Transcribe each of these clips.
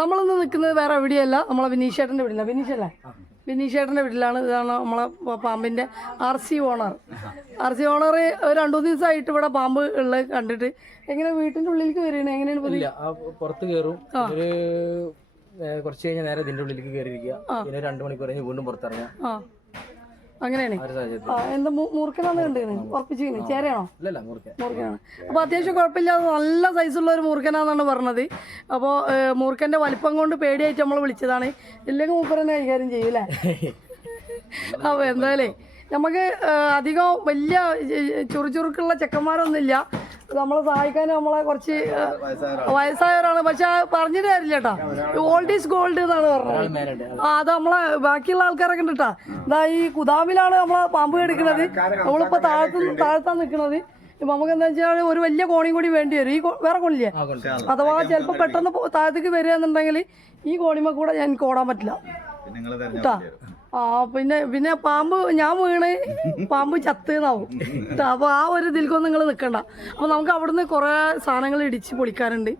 നമ്മളിന്ന് നിൽക്കുന്നത് വേറെ എവിടെയല്ല, നമ്മളെ വിനീഷേട്ടൻ്റെ വീട്ടിലാണ്. വിനീഷല്ലേ? വിനീഷേട്ടൻ്റെ വീട്ടിലാണ്. ഇതാണ് നമ്മളെ പാമ്പിൻ്റെ RC ഓണർ. RC ഓണർ ഒരു 2-3 ദിവസമായിട്ട് ഇവിടെ പാമ്പ് ഉള്ളത് കണ്ടിട്ട് എങ്ങനെ വീട്ടിൻ്റെ ഉള്ളിലേക്ക് വരികയാണ്? എങ്ങനെയാണ് പുറത്ത് കയറും, ഒരു കുറച്ച് കഴിഞ്ഞാൽ നേരെ ഇതിന്റെ ഉള്ളിലേക്ക് കയറിയിരിക്കുക, പിന്നെ 2 മണിക്കൂർ കഴിഞ്ഞ് വീണ്ടും പുറത്തിറങ്ങാം. അങ്ങനെയാണ്. എന്താ മൂർഖനാന്ന് കണ്ടിരുന്നു? ഉറപ്പിച്ചിരുന്നു ചേരയാണോ? മൂർഖനാണ്. അപ്പോൾ അത്യാവശ്യം കുഴപ്പമില്ലാതെ നല്ല സൈസുള്ള ഒരു മൂർഖനാന്നാണ് പറഞ്ഞത്. അപ്പോൾ മൂർഖൻ്റെ വലിപ്പം കൊണ്ട് പേടിയായിട്ട് നമ്മൾ വിളിച്ചതാണ്. ഇല്ലെങ്കിൽ മൂപ്പരനെ കൈകാര്യം ചെയ്യും അല്ലേ? അപ്പോൾ എന്തായാലേ നമുക്ക് അധികം വലിയ ചുറുചുറുക്കുള്ള ചെക്കന്മാരൊന്നുമില്ല. നമ്മളെ സഹായിക്കാൻ നമ്മളെ കുറച്ച് വയസ്സായവരാണ്. പക്ഷെ പറഞ്ഞിട്ട് കാര്യമില്ല കേട്ടോ. ഓൾഡ് ഈസ് ഗോൾഡ് എന്നാണ് പറഞ്ഞത്. അത് നമ്മളെ ബാക്കിയുള്ള ആൾക്കാരൊക്കെ ഉണ്ട് കേട്ടോ. ഇതാ ഈ കുദാമിലാണ് നമ്മളെ പാമ്പ് കടിക്കുന്നത്. നമ്മളിപ്പോൾ താഴത്താണ് നിൽക്കുന്നത്. ഇപ്പം നമുക്ക് എന്താ വെച്ചാൽ ഒരു വലിയ കോണിയും കൂടി വേണ്ടി വരും. ഈ വേറെ കോണില്ലേ? അഥവാ ചിലപ്പോൾ പെട്ടെന്ന് താഴത്തേക്ക് വരികയെന്നുണ്ടെങ്കിൽ ഈ കോണിമ കൂടെ എനിക്ക് ഓടാൻ പറ്റില്ല കേട്ടോ. പിന്നെ പാമ്പ് ഞാൻ വീണ് പാമ്പ് ചത്തുന്നാവും. അപ്പോൾ ആ ഒരു ഇതിൽക്കൊന്നും നിങ്ങൾ നിൽക്കണ്ട. അപ്പോൾ നമുക്ക് അവിടുന്ന് കുറേ സാധനങ്ങൾ ഇടിച്ച് പൊളിക്കാനുണ്ട്.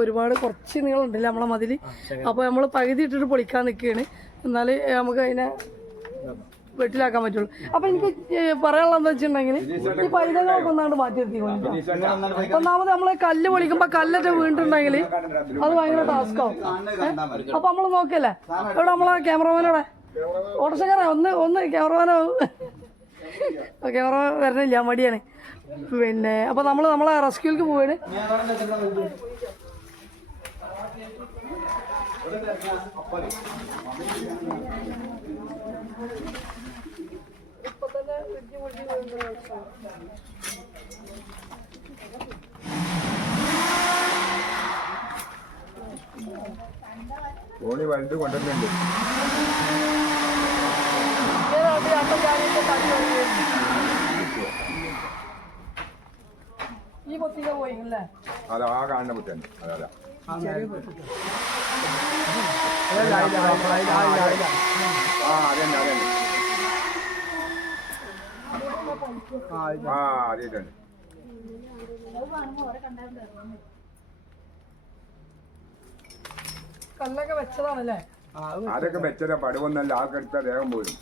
ഒരുപാട് കുറച്ച് നീളമുണ്ടല്ലേ നമ്മളെ മതിൽ. അപ്പോൾ നമ്മൾ പകുതി ഇട്ടിട്ട് പൊളിക്കാൻ നിൽക്കുകയാണ്. എന്നാൽ നമുക്ക് അതിനെ വെട്ടിലാക്കാൻ പറ്റുള്ളൂ. അപ്പോൾ എനിക്ക് പറയാനുള്ളത് എന്താ വെച്ചിട്ടുണ്ടെങ്കിൽ ഈ പൈതങ്ങളൊക്കെ ഒന്നാണ്ട് മാറ്റി നിർത്തിക്കോളൂ. ഒന്നാമത് നമ്മൾ കല്ല് പൊളിക്കുമ്പോൾ കല്ലൊക്കെ വീണിട്ടുണ്ടെങ്കിൽ അത് ഭയങ്കര ടാസ്ക്കാവും. അപ്പോൾ നമ്മൾ നോക്കിയല്ലേ ഇവിടെ നമ്മളെ ക്യാമറമാനോടെ ഓട്ടോഷക്കാരാ ഒന്ന് ക്യാമറമാനാവും. ക്യാമറമാൻ വരണില്ല, മടിയാണ്. പിന്നെ അപ്പോൾ നമ്മളെ റെസ്ക്യൂലേക്ക് പോവാണ്. ഓണി വണ്ടി കൊണ്ടുവരുന്നുണ്ട്. ഈ കൊത്തിക പോയില്ലേ? അതാ ആ കാണുന്ന കുത്തന്നെ. അതാ അതെ അതേറ്റുണ്ട്. കല്ലൊക്കെ വെച്ചതാണല്ലേ? അതൊക്കെ വെച്ചതാ. പടുവൊന്നല്ല, ആൾക്കെടുത്ത ദേഹം പോലും.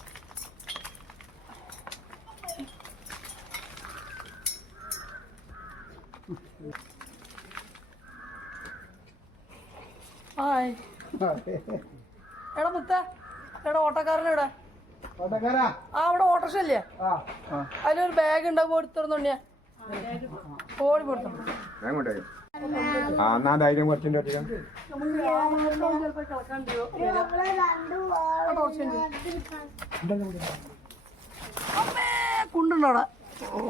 എടാ മുത്ത, എടാ ഓട്ടോക്കാരനെവിടെ? അവിടെ ഓട്ടോറിക്ഷ ഇല്ലേ? അതിലൊരു ബാഗ് ഉണ്ടാവും, എടുത്തിരുന്നോണ്ടിയാ ഓടി കൊടുത്തു. ധൈര്യം കുറച്ചിന്റെ കുണ്ടുണ്ടോ അവിടെ?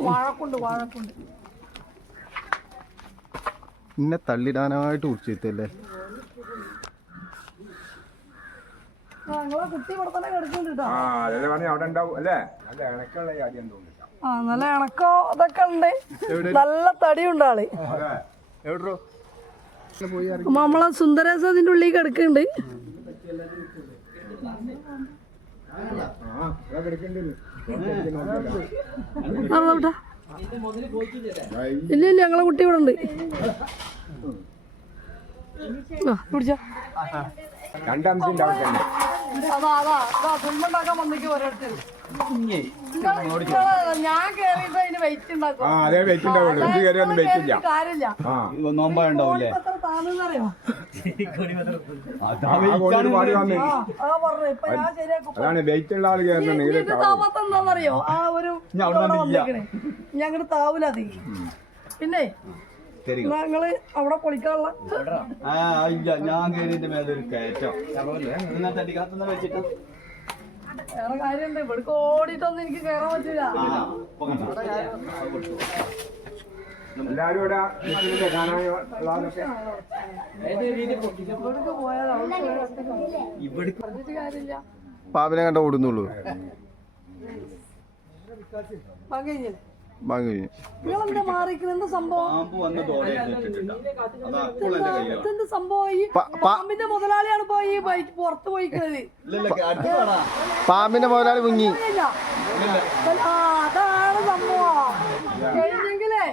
വാഴക്കുണ്ട്. ഇന്നെ തള്ളിടാനായിട്ട് കുടിച്ചല്ലേ? കുട്ടി ഇവിടെ തന്നെ കിടക്കുന്നുണ്ട്. അവിടെ ഉണ്ടാവും അല്ലേ? നല്ല ഇണക്കുള്ള ആദ്യം തോന്നില്ല. നല്ല ഇണക്കോ ഇതൊക്കെ ഉണ്ട്. നല്ല തടിയുണ്ട് ആള്. നമ്മളെ സുന്ദരേശ അതിന്റെ ഉള്ളിൽ കിടക്കുന്നുണ്ട്. ഇല്ല ഞങ്ങളെ കുട്ടി ഇവിടെ ഉണ്ട്. പിടിച്ചോ. ഞാൻ കേറിയിട്ട് അതിന് വെയിറ്റ് ഉണ്ടാക്കും. കാര്യമില്ല. നോമ്പാണ്ടാവൂലേ? അതാണ് വെയിറ്റ് ഉള്ള ആൾ എന്താണെന്നറിയോ? ആ ഒരു ഞങ്ങടെ താവൂല അത്. പിന്നെ ഞങ്ങള് അവിടെ പൊളിക്കാനുള്ള ഞാൻ കേറിന്റെ മേലൊരു കയറ്റം വെച്ചിട്ട് വേറെ കാര്യമുണ്ട്. ഇവിടേക്ക് ഓടിയിട്ടൊന്നും എനിക്ക് കയറാൻ പറ്റില്ല. എല്ലാരും കാര്യമില്ല. പാമ്പിനെ കണ്ട ഓടുന്നുള്ളൂ. നിങ്ങളെന്താ മാറിക്കുന്നത്? എന്താ സംഭവം? ഇതെന്ത് സംഭവം? ഈ പാമ്പിന്റെ മുതലാളിയാണ് പോയി ബൈക്ക് പുറത്ത് പോയിക്കുന്നത്. പാമ്പിന്റെ മുതലാളി മുങ്ങി. അതാണ് സംഭവം. കഴിഞ്ഞെങ്കിലേ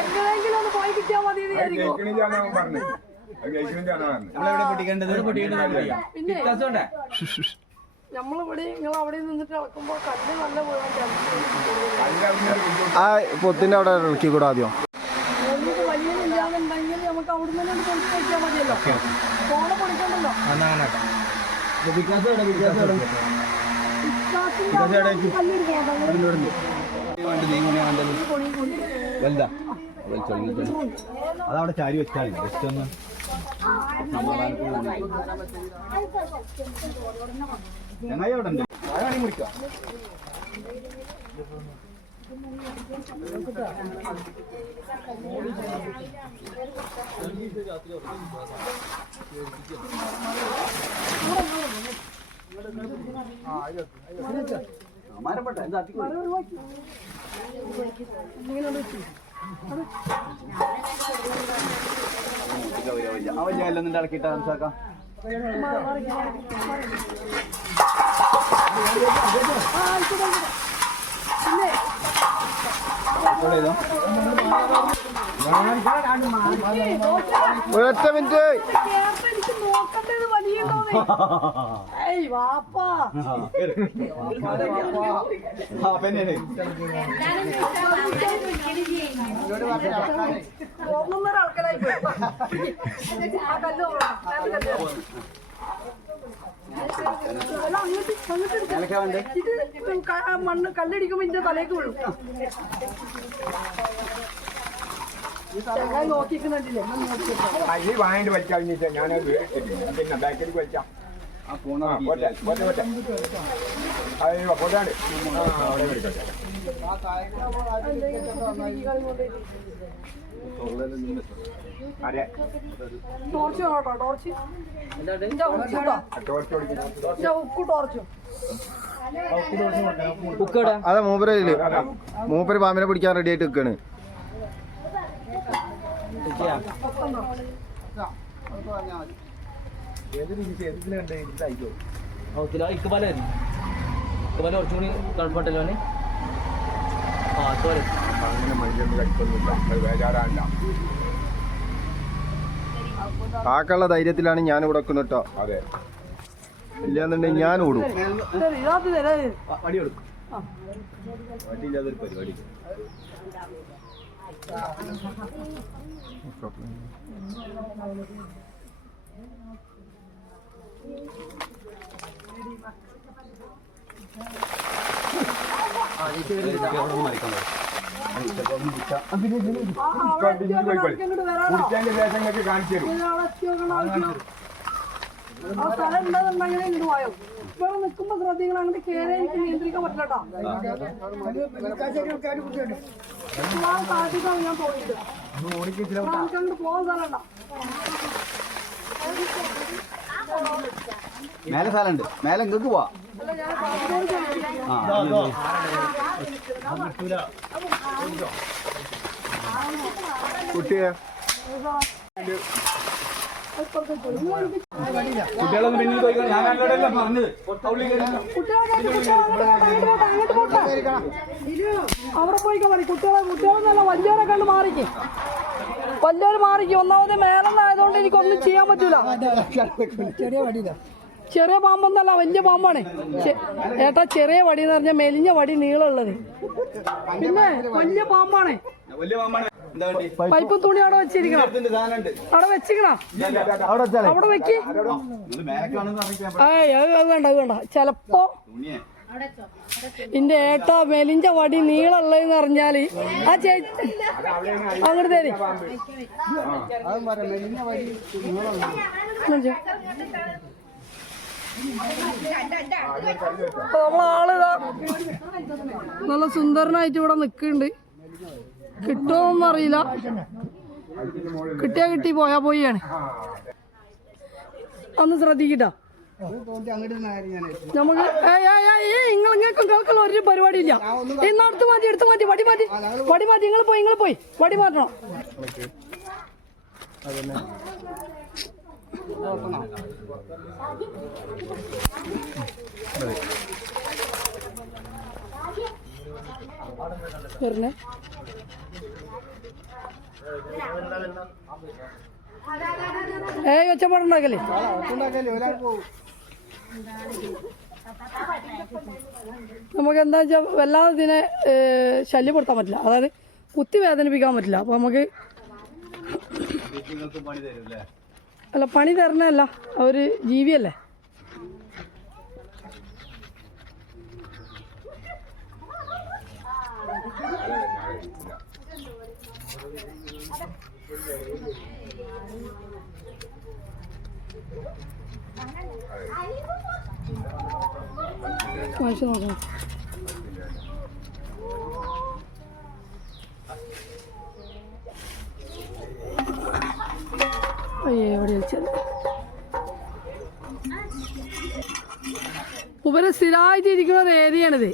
എങ്ങനെയെങ്കിലും ഒന്ന് പോയി കിട്ടിയാൽ മതി. അത് കഴിക്കുന്നതിന്റെ ആണ് പറഞ്ഞത്. നമ്മളെവിടെ പൊട്ടിക്കേണ്ടത്? പിന്നെ നമ്മളിവിടെ നിങ്ങൾ അവിടെ നിന്നിട്ട് ഇളക്കുമ്പോ കല്ല് നല്ല വീഴാൻ ചാൻസ്. ആ പൊത്തിന്റെ അവിടെ ഇറക്കി കൂടെ ആദ്യം. വലിയ ഇല്ലാന്നുണ്ടെങ്കിൽ നമുക്ക് അവിടെ നിന്ന് തന്നെ പൊളിച്ച് കഴിക്കാൻ മതിയല്ലോ. ഫോണ് പൊളിക്കണ്ടല്ലോ. അതവിടെ ചാരി വെച്ചാൽ ജസ്റ്റ് ഒന്ന് ചങ്ങായി അവിടെ ഉണ്ട്. മുറിക്കാം. അവൻ ഞാൻ ഇളക്കിയിട്ട് സംസാക്കാം. ഒരൊറ്റ മിനിറ്റ്. മണ്ണ് കല്ലടിക്കുമ്പോ ഇന്റെ തലേക്ക് വീഴും. നോക്കിക്കുന്നുണ്ടില്ലേ? അരി വാങ്ങിട്ട് വലിച്ചാൽ ഞാനത് പിന്നെ ബാക്കിലേക്ക് വലിച്ചാം. അയ്യോ പോട്ടാണ്. അവിടെ വിളിക്കട്ടെ. അതെ ടോർച്ച് വേണോട്ടോ? ടോർച്ച് ഉക്ക് ടോർച്ചും അതെ മൂപ്പരയില്. മൂപ്പര് പാമ്പിനെ പിടിക്കാൻ റെഡി ആയിട്ട് നിൽക്കാണ്. കുറച്ചുകൂടി കുഴപ്പമില്ലല്ലോ. അങ്ങനെ മനുഷ്യന് കഴിക്കൊന്നുമില്ല, ബേജാറാല്ല. കാക്കുള്ള ധൈര്യത്തിലാണ് ഞാൻ ഇവിടെ കേട്ടോ. അതെ ഇല്ലാന്നുണ്ടെങ്കിൽ ഞാൻ ഓടും. വണ്ടിയില്ലാതൊരു പരിപാടി. കുടിച്ചതിന്റെ ദേശങ്ങൾക്ക് കാണിച്ചു തരും. ആ സ്ഥലം ഉണ്ടെന്നുണ്ടെങ്കിൽ ഇങ്ങോട്ട് പോയോ. ഇവിടെ നിൽക്കുമ്പോ ശ്രദ്ധിക്കണം, അങ്ങോട്ട് കയറി എനിക്ക് നിയന്ത്രിക്കാൻ പറ്റില്ലട്ടോ. കാട്ടിക്കാണ് ഞാൻ തോന്നിയിട്ട് അങ്ങോട്ട് പോകാൻ സ്ഥലമുണ്ടോ? മേലെ സ്ഥലമുണ്ട്, മേലെ ഇങ്ങക്ക് പോവാ. അല്ല ഞാൻ കാട്ടിക്കോട് കുട്ടിയെ കുട്ടികളൊന്നും പിന്നിൽ പോയിക്കണം. ഞാൻ അങ്ങോട്ടല്ല പറഞ്ഞത്. അവിടെ പോയിക്കാൻ മതി. കുട്ടികളെന്നല്ല വലിയവരെ കണ്ട് മാറിക്ക്. വലിയവര് മാറിക്ക്. ഒന്നാമത് മേലെന്നായതുകൊണ്ട് എനിക്കൊന്നും ചെയ്യാൻ പറ്റൂല. ചെറിയ പാമ്പൊന്നല്ല, വലിയ പാമ്പാണ്. ഏട്ടാ ചെറിയ വടി എന്ന് പറഞ്ഞാൽ മെലിഞ്ഞ വടി നീളമുള്ളത്. പിന്നെ വലിയ പാമ്പാണ്. പൈപ്പും തുണി അവിടെ വെച്ചിരിക്കണം. അവിടെ വെച്ചിക്കണ അവിടെ വെക്ക്. അത് വേണ്ട, അത് വേണ്ട. ചെലപ്പോ എന്റെ ഏട്ടാ മെലിഞ്ച വടി നീളമുള്ളതെന്ന് പറഞ്ഞാല് ആ ചേച്ചി അങ്ങോട്ട് തരി. നമ്മളാളിതാ നല്ല സുന്ദരനായിട്ട് ഇവിടെ നിൽക്കുന്നുണ്ട്. കിട്ടുമോന്നൊന്നും അറിയില്ല. കിട്ടിയാ കിട്ടി, പോയാ പോയാണ്. ഒന്ന് ശ്രദ്ധിക്കട്ടാ. നമുക്ക് നിങ്ങൾക്കുള്ള ഒരു പരിപാടി ഇല്ല. ഇന്ന് അടുത്ത് മാറ്റി, എടുത്ത് മാറ്റി, വടി മാറ്റി, വടി മാറ്റി. നിങ്ങൾ പോയി വടി മാറ്റണം. വരണേ ഒച്ചപ്പാടുണ്ടാക്കല്ലേ? നമുക്ക് എന്താ വെച്ചാൽ വല്ലാതെ ഇതിനെ ശല്യപ്പെടുത്താൻ പറ്റില്ല, അതായത് കുത്തി വേദനിപ്പിക്കാൻ പറ്റില്ല. അപ്പോൾ നമുക്ക് അല്ല, പണി തരണല്ല, ഒരു ജീവിയല്ലേ. വായിച്ചു നോക്കാം. അയ്യേ, എവിടെ വെച്ചത്? ഉപരി സ്ഥിരമായിട്ട് ഇരിക്കുന്ന ഒരു ഏരിയയാണിത്.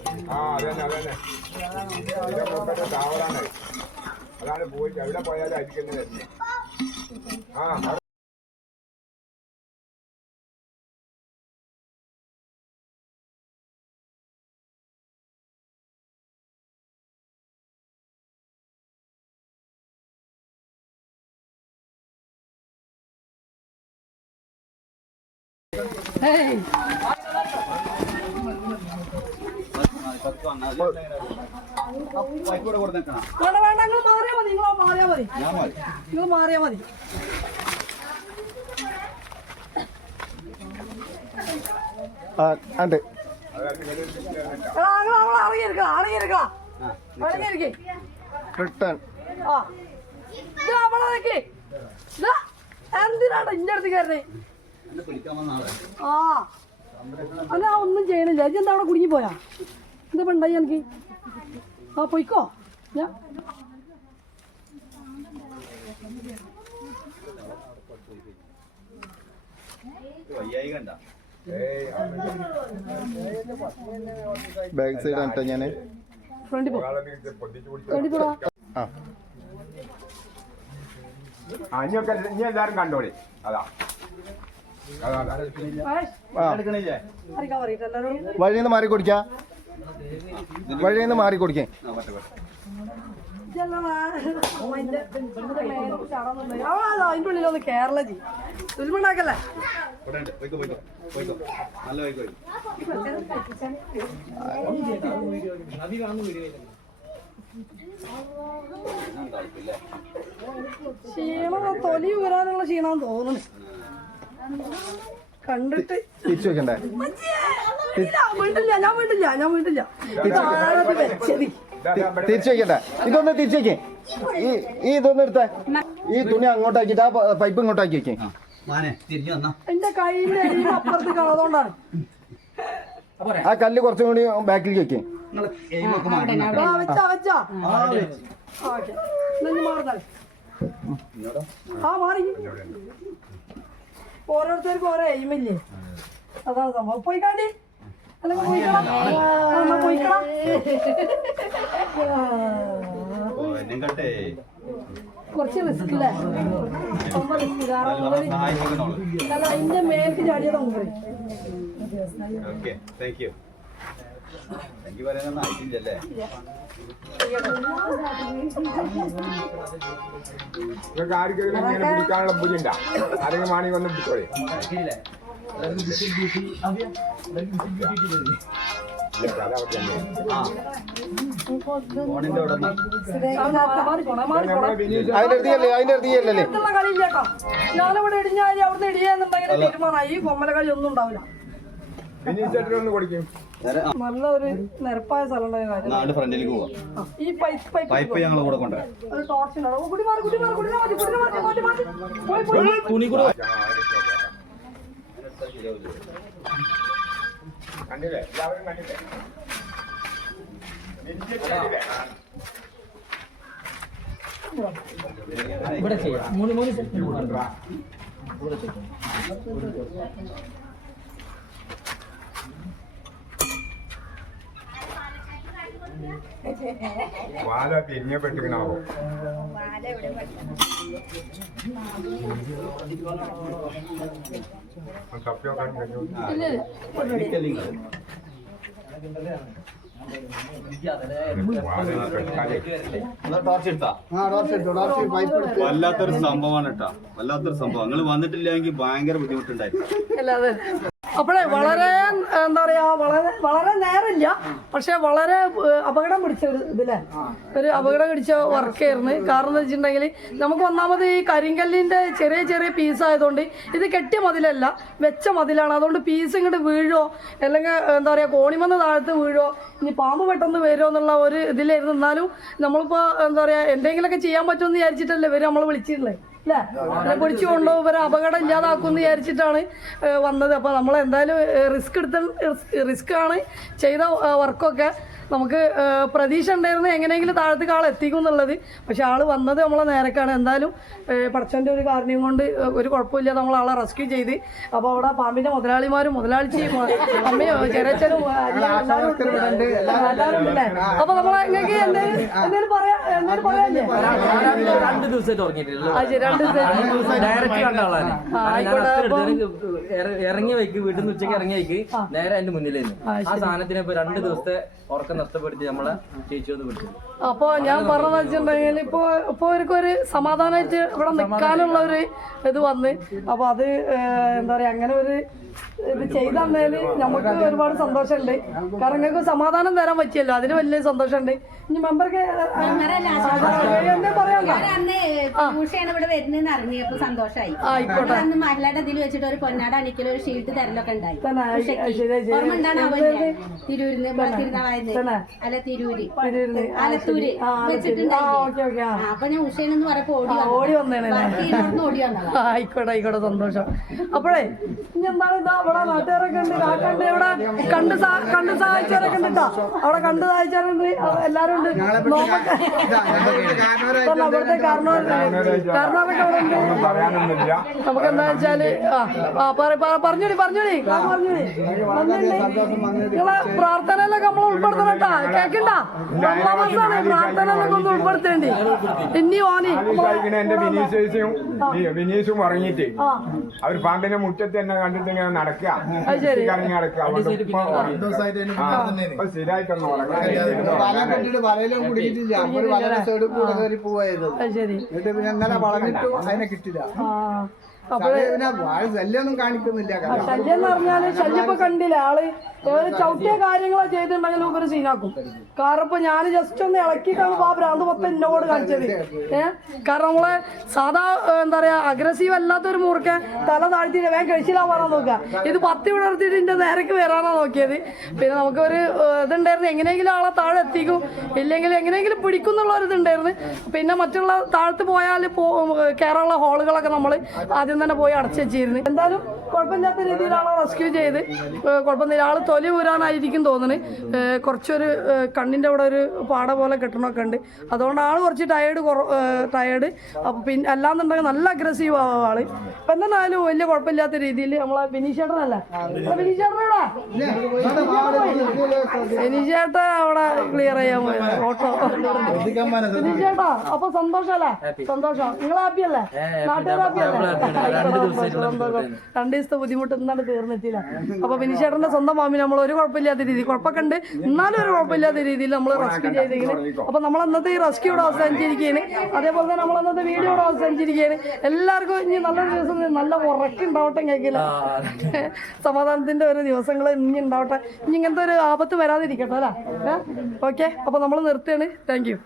അതാണ് പോയി എവിടെ പോയാലും അരിക്കുന്നത്. വേണ്ട, നിങ്ങൾ മാറിയാ മതി, നിങ്ങൾ മാറിയാ മതി. എന്തിനാണ് ഇന്റെ അടുത്ത് കയറേ? അല്ല, ഒന്നും ചെയ്യണില്ല. ഇതെന്താ അവിടെ കുടുങ്ങി പോയാ? എന്താ ഉണ്ടായി എനിക്ക്? പോയിക്കോ. ഞാൻ ബാക്ക് സൈഡ് കണ്ടോ? ഞാന് ഫ്രണ്ടിൽ പോടാ. ഇനി എല്ലാരും കണ്ടോളി. അതാ വഴിന്ന് മാറി കുടിക്കാ, വഴിന്ന് മാറി കുടിക്കേ. അതിന്റെ ഉള്ളിലൊന്ന് കേരള ജി ഉൽമുണ്ടാക്കല്ലേ. ക്ഷീണം, തൊലി ഊരാനുള്ള ക്ഷീണം തോന്നുന്നു കണ്ടിട്ട്. തിരിച്ചു വെക്കണ്ടേ? ഞാൻ വീട്ടില്ല. തിരിച്ചു വെക്കണ്ടേ? ഇതൊന്ന് തിരിച്ചു വെക്കേ. ഇതൊന്ന് എടുത്തേ. ഈ തുണി അങ്ങോട്ടാക്കിട്ട് ആ പൈപ്പ് ഇങ്ങോട്ടാക്കി വെക്കേ. എന്റെ കയ്യിന്റെ അപ്പുറത്ത് കളതുകൊണ്ടാണ്. ആ കല്ല് കുറച്ചും കൂടി ബാക്കിലേക്ക് വെക്കേ. വെച്ചാ മാറി. ഓരോരുത്തർക്കും ഓരോ എയിമില്ലേ, അതാണ് സംഭവം. പോയിക്കാണ്ടി അല്ലെങ്കിൽ പോയിക്കണം. കുറച്ച് റിസ്ക് അല്ലേ? റിസ്ക്. കാരണം അതിന്റെ മേലേക്ക് ചാടിയത് മുമ്പ്. നിങ്ങൾക്ക് ആർക്കെങ്കിലും ഇങ്ങനെ പിടിക്കാനുള്ള ബുദ്ധിമുട്ടാ? ആരെങ്കിലും മാണി വന്ന് പിടിച്ചോളി. ഞാനിവിടെ ഇടിഞ്ഞാൽ അവിടുന്ന് ഇടിയെന്നുണ്ടെങ്കിൽ തീരുമാനമായി. കൊമ്മല കളി ഒന്നും ഉണ്ടാവില്ല. ഒന്ന് കൊടുക്കും. നല്ല ഒരു നിരപ്പായ സ്ഥലം. ഈ പൈപ്പ് ഞങ്ങൾ കൂടെ കൊണ്ടുപോയി കണ്ടില്ലേ? എല്ലാവരും കണ്ടില്ലേ? ഇവിടെ ചെയ്യാം. മൂന്ന് വാല തിരിഞ്ഞ പെട്ടിക്കണാവോ? തപ്പിയോക്കാൻ വല്ലാത്തൊരു സംഭവമാണ് കേട്ടോ, വല്ലാത്തൊരു സംഭവം. നിങ്ങൾ വന്നിട്ടില്ലെങ്കിൽ ഭയങ്കര ബുദ്ധിമുട്ടുണ്ടായിരുന്നു. അല്ലാതെ അപ്പോഴേ വളരെ എന്താ പറയാ വളരെ നേരമില്ല, പക്ഷെ വളരെ അപകടം പിടിച്ച ഒരു ഇതില്ലേ, ഒരു അപകടം പിടിച്ച വർക്കായിരുന്നു. കാരണം എന്ന് വെച്ചിട്ടുണ്ടെങ്കിൽ നമുക്ക് ഒന്നാമത് ഈ കരിങ്കല്ലിന്റെ ചെറിയ ചെറിയ പീസ് ആയതുകൊണ്ട് ഇത് കെട്ടിയ മതിലല്ല, വെച്ച മതിലാണ്. അതുകൊണ്ട് പീസ് ഇങ്ങോട്ട് വീഴോ അല്ലെങ്കിൽ എന്താ പറയാ കോണിമന്ന് താഴത്ത് വീഴോ ഇനി പാമ്പ് പെട്ടെന്ന് വരുമോ എന്നുള്ള ഒരു ഇതിലായിരുന്നു. എന്നാലും നമ്മളിപ്പോ എന്താ പറയാ എന്തെങ്കിലുമൊക്കെ ചെയ്യാൻ പറ്റുമെന്ന് വിചാരിച്ചിട്ടല്ലേ ഇവര് നമ്മൾ വിളിച്ചിട്ടുള്ളത് അല്ലേ, അതിനെ പിടിച്ചു കൊണ്ടുപോകും ഇവരെ അപകടം ഇല്ലാതാക്കുമെന്ന് വിചാരിച്ചിട്ടാണ് വന്നത്. അപ്പോൾ നമ്മൾ എന്തായാലും റിസ്ക് ആണ് ചെയ്ത വർക്കൊക്കെ. നമുക്ക് പ്രതീക്ഷ ഉണ്ടായിരുന്നു എങ്ങനെയെങ്കിലും താഴത്തേക്ക് ആൾ എത്തിക്കും എന്നുള്ളത്, പക്ഷെ ആൾ വന്നത് നമ്മളെ നേരക്കാണ്. എന്തായാലും പടച്ചവൻ്റെ ഒരു കാരണവും കൊണ്ട് ഒരു കുഴപ്പമില്ലാതെ നമ്മൾ ആളെ റെസ്ക്യൂ ചെയ്ത്. അപ്പോൾ അവിടെ പാമ്പിൻ്റെ മുതലാളിമാരും മുതലാളിച്ചിയും അമ്മയോ ചെറിയച്ഛനും എല്ലാവരും ഉണ്ടല്ലേ. അപ്പോൾ നമ്മളെ നിങ്ങൾക്ക് എന്തെങ്കിലും പറയാല്ലേ? 2 ദിവസമായിട്ട് ഉറങ്ങിയിട്ടില്ല. ഡയറക്റ്റ് കണ്ട ആളാണ്. ഇറങ്ങി വയ്ക്ക്, വീട്ടിൽ നിന്ന് ഉച്ചയ്ക്ക് ഇറങ്ങി വയ്ക്ക്, നേരെ എന്റെ മുന്നിലായിരുന്നു. ആ സാധനത്തിന് ഇപ്പൊ 2 ദിവസത്തെ ഉറക്കം നഷ്ടപ്പെടുത്തി നമ്മളെ ചേച്ചി ഒന്ന് വിളിച്ചു. അപ്പോൾ ഞാൻ പറഞ്ഞതെന്ന് വെച്ചിട്ടുണ്ടെങ്കിൽ ഇപ്പോൾ ഇവർക്കൊരു സമാധാനമായിട്ട് ഇവിടെ നിൽക്കാനുള്ള ഒരു ഇത് വന്ന്, അപ്പോൾ അത് എന്താ പറയുക അങ്ങനെ ഒരു ഇത് ചെയ്തു തന്നതിൽ നമുക്ക് ഒരുപാട് സന്തോഷമുണ്ട്. കാരണം നിങ്ങൾക്ക് സമാധാനം തരാൻ പറ്റിയല്ലോ, അതിന് വലിയ സന്തോഷമുണ്ട്. ഇനി മെമ്പർക്ക് എന്താ പറയാ? ഇവിടെ വരുന്നതെന്ന് അറിഞ്ഞപ്പോ സന്തോഷമായി. ആയിക്കോട്ടെ. അന്ന് മഹിളയുടെ ഇതിൽ വെച്ചിട്ട് ഒരു പൊന്നാട അണിക്കലും ഒരു ഷീൽഡ് തരലൊക്കെ ഉണ്ടായി. തിരൂരിന്ന് അല്ല തിരൂര് ആലത്തൂര് വെച്ചിട്ടുണ്ടായി. അപ്പൊ ഞാൻ ഉഷേനെന്ന് പറഞ്ഞപ്പോ ഓടി വന്നേനെ. ഓടി വന്നതാ. ആയിക്കോട്ടെ സന്തോഷം. അപ്പോഴേ ഇനി എന്താണ് ഇതാ ഇവിടെ നാട്ടുകാരൊക്കെ ഉണ്ട്, കാക്കണ്ട്, ഇവിടെ കണ്ട് സഹായിച്ചവരൊക്കെ ഉണ്ട് കേട്ടോ. അവിടെ കണ്ട് സഹായിച്ചവരുണ്ട്, എല്ലാരും ഉണ്ട്. അവിടുത്തെ കാരണവരൊക്കെ അവിടെ ഉണ്ട്. നമുക്ക് എന്താ വെച്ചാല് പറഞ്ഞോളി നിങ്ങളെ പ്രാർത്ഥനയിലൊക്കെ നമ്മൾ ഉൾപ്പെടുത്തണം കേട്ടാ. കേക്കണ്ട, പ്രാർത്ഥനയിലൊക്കെ ഒന്ന് ഉൾപ്പെടുത്തേണ്ടി. ഇനി ഓനി എന്റെ വിനീഷും ഉറങ്ങിയിട്ട് അവർ പാമ്പിന്റെ മുറ്റത്ത് തന്നെ കണ്ടിട്ട് ഇങ്ങനെ നടക്കുക, ഇറങ്ങി നടക്കുക. സ്ഥിരമായിട്ടൊന്നും വളഞ്ഞിട്ടും അതിനെ കിട്ടില്ല. ശല്യമൊന്നും കാണിക്കുന്നില്ല. ശല്യം എന്ന് പറഞ്ഞാല് ശല്യം ഇപ്പൊ കണ്ടില്ല. ആള് ചവിട്ടിയ കാര്യങ്ങളോ ചെയ്തിട്ടുണ്ടെങ്കിലും ഇവര് സീനാക്കും. കാരണം ഇപ്പൊ ഞാൻ ജസ്റ്റ് ഒന്ന് ഇളക്കിയിട്ടാണ് ആ ഭ്രാന്ത് മൊത്തം എന്നോട് കാണിച്ചത്. കാരണം നമ്മളെ സാധാ എന്താ പറയാ അഗ്രസീവ് അല്ലാത്തൊരു മൂർക്കൻ തല താഴ്ത്തിയിട്ട് വേഗം കഴിച്ചില്ലാ പറയാൻ നോക്കുക. ഇത് 10 വിടർത്തിട്ട് എന്റെ നേരക്ക് വരാനാ നോക്കിയത്. പിന്നെ നമുക്കൊരു ഇതുണ്ടായിരുന്നു, എങ്ങനെയെങ്കിലും ആളെ താഴെ എത്തിക്കും, ഇല്ലെങ്കിൽ എങ്ങനെയെങ്കിലും പിടിക്കും എന്നുള്ള ഒരു ഇതുണ്ടായിരുന്നു. പിന്നെ മറ്റുള്ള താഴത്ത് പോയാൽ കയറാനുള്ള ഹോളുകളൊക്കെ നമ്മൾ ആദ്യം തന്നെ പോയി അടച്ചു വെച്ചിരുന്നു. എന്തായാലും കുഴപ്പമില്ലാത്ത രീതിയിലാണ് റെസ്ക്യൂ ചെയ്ത്. കുഴപ്പമൊന്നുമില്ല. ആള് തൊലി ഊരാനായിരിക്കും തോന്നുന്നത്. കുറച്ചൊരു കണ്ണിൻ്റെ അവിടെ ഒരു പാട പോലെ കെട്ടണമൊക്കെ ഉണ്ട്. അതുകൊണ്ട് ആള് കുറച്ച് ടയേർഡ്. അപ്പം പിന്നെ അല്ലാന്നുണ്ടെങ്കിൽ നല്ല അഗ്രസീവ് ആവും ആള്. ഇപ്പം എന്തായാലും വലിയ കുഴപ്പമില്ലാത്ത രീതിയിൽ നമ്മളെ ബിനീഷേട്ടനല്ല, ബിനീഷേട്ട അവിടെ ക്ലിയർ ചെയ്യാൻ പോയത് ഓട്ടോ. ബിനീഷേട്ടാ അപ്പൊ സന്തോഷല്ലേ? സന്തോഷം. നിങ്ങൾ ഹാപ്പി അല്ലേ? നാട്ടുകാർ ഹാപ്പി അല്ലേ? 2 ദിവസത്തെ ബുദ്ധിമുട്ട് എന്നാണ് തീർന്നെത്തിയില്ല. അപ്പൊ ബിനീഷേട്ടന്റെ സ്വന്തം മാമി നമ്മൾ ഒരു കുഴപ്പമില്ലാത്ത രീതിയിൽ, കുഴപ്പമൊക്കെ ഉണ്ട് എന്നാലും ഒരു കുഴപ്പമില്ലാത്ത രീതിയിൽ നമ്മൾ റെസ്ക്യൂ ചെയ്തിരിക്കുന്നത്. അപ്പൊ നമ്മൾ അന്നത്തെ ഈ റെസ്ക്യൂ ഇവിടെ അവസാനിച്ചിരിക്കുകയാണ്. അതേപോലെ തന്നെ നമ്മൾ അന്നത്തെ വീഡിയോ ഇവിടെ അവസാനിച്ചിരിക്കുകയാണ്. എല്ലാവർക്കും ഇനി നല്ലൊരു ദിവസം, നല്ല ഉറക്കുണ്ടാവട്ടെ. കേൾക്കില്ല, സമാധാനത്തിന്റെ ഒരു ദിവസങ്ങൾ ഇനി ഉണ്ടാവട്ടെ. ഇനി ഇങ്ങനത്തെ ഒരു ആപത്ത് വരാതിരിക്കട്ടെ അല്ലേ? ഓക്കെ, അപ്പൊ നമ്മൾ നിർത്തുകയാണ്. Thank you.